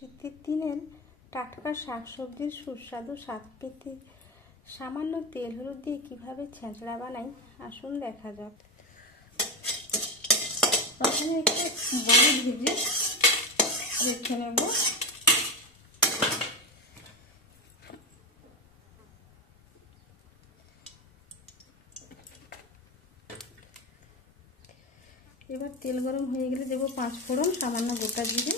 শীতের দিনের টাটকা শাকসবজির সুস্বাদু স্বাদ পেতে সামান্য তেল হলুদ দিয়ে কিভাবে ছেঁচড়া বানাই আসুন দেখা যাক। প্রথমে একটু বড়ি ভেজে রেখে নেব। এবার তেল গরম হয়ে গেলে দেবো 5 ফোড়ন, সামান্য গোটা জিরে,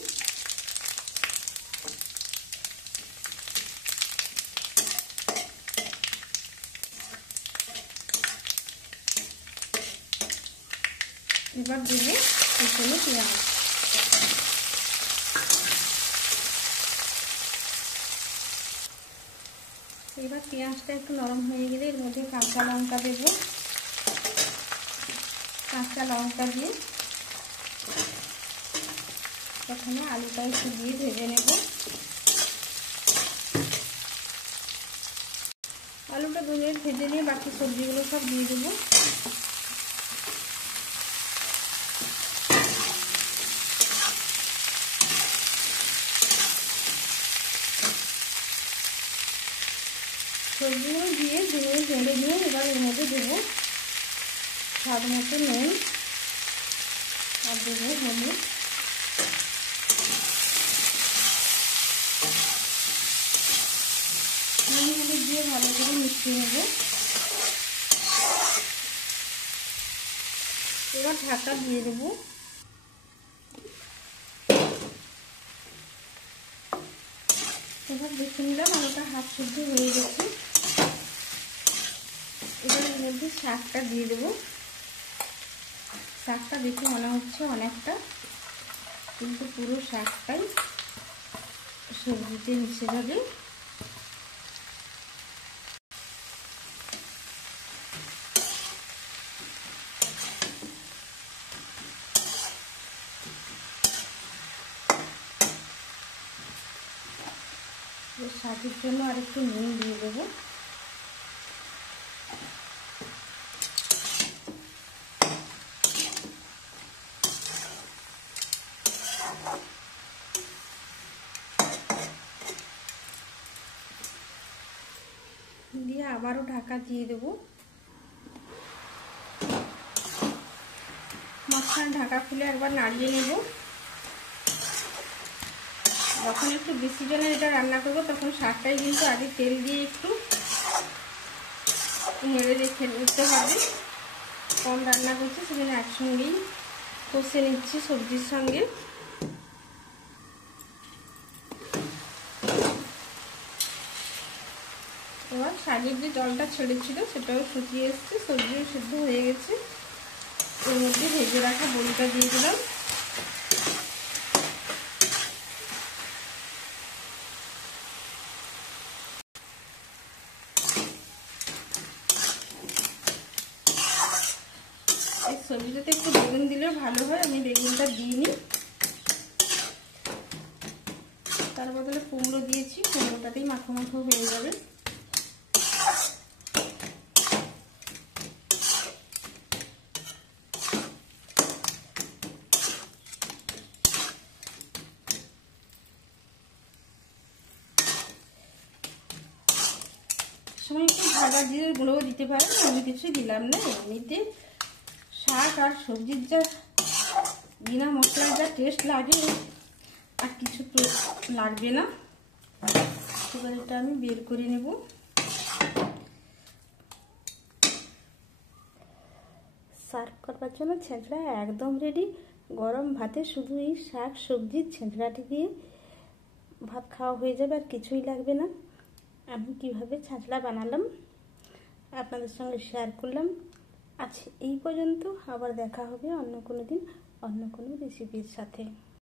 এবার দেবো কুচনো পেঁয়াজ। এবার পেঁয়াজটা একটু নরম হয়ে গেলে এর মধ্যে কাঁচা লঙ্কা দেবো। কাঁচা লঙ্কা দিয়ে প্রথমে আলুটা একটু দিয়ে ভেজে নেব। আলুটা 2 মিনিট ভেজে নিয়ে বাকি সবজিগুলো সব দিয়ে দেবো। সবজিগুলো দিয়ে 2 মিনিট নেড়ে নিয়ে এবার এর মধ্যে দেবো স্বাদ মতো নুন আর দেবো হলুদ। নুন হলুদ দিয়ে ভালো করে মিশিয়ে নেব। এবার ঢাকা দিয়ে দেবো। এবার দেখে নিলাম আলুটা হাফ সিদ্ধ হয়ে গেছে। এবার এর মধ্যে শাকটা দিয়ে দেবো। শাকটা দেখে মনে হচ্ছে অনেকটা, কিন্তু পুরো শাকটাই সবজিতে মিশে যাবে। শাকের জন্য আর একটু নুন দিয়ে দেবো। দিয়ে আবারও ঢাকা দিয়ে দেবো। মাঝখানে ঢাকা খুলে একবার নাড়িয়ে নেব। যখন একটু বেশি জনে এটা রান্না করবো তখন শাকটাই কিন্তু আগে তেল দিয়ে একটু নেড়ে রেখে নিতে হবে। কম রান্না করছি সেখানে একসঙ্গেই কষে নিচ্ছি সবজির সঙ্গে। এবার শাকের যে জলটা ছেড়েছিল সেটাও শুকিয়ে এসছে, সবজিও সিদ্ধ হয়ে গেছে। এর মধ্যে ভেজে রাখা বড়িটা দিয়ে দিলাম। এই সবজিটাতে একটু বেগুন দিলেও ভালো হয়, আমি বেগুনটা দিইনি, তার বদলে কুমড়ো দিয়েছি। কুমড়োটাতেই মাখো মাখো হয়ে যাবে। সময় একটু ভাজা জিরের গুঁড়োও দিতে পারেন, আমি কিছুই দিলাম না। এমনিতে শাক আর সবজির যা বিনা মশলার যা টেস্ট লাগে আর কিছু তো লাগবে না। এবার এটা আমি বের করে নেব। সার্ভ করবার জন্য ছেঁচড়া একদম রেডি। গরম ভাতে শুধু এই শাক সবজির ছেঁচড়াটি দিয়ে ভাত খাওয়া হয়ে যাবে, আর কিছুই লাগবে না। আমি কিভাবে ছেঁচড়া বানালাম আপনাদের সঙ্গে শেয়ার করলাম। আজ এই পর্যন্ত, আবার দেখা হবে অন্য কোনো দিন অন্য কোনো রেসিপির সাথে।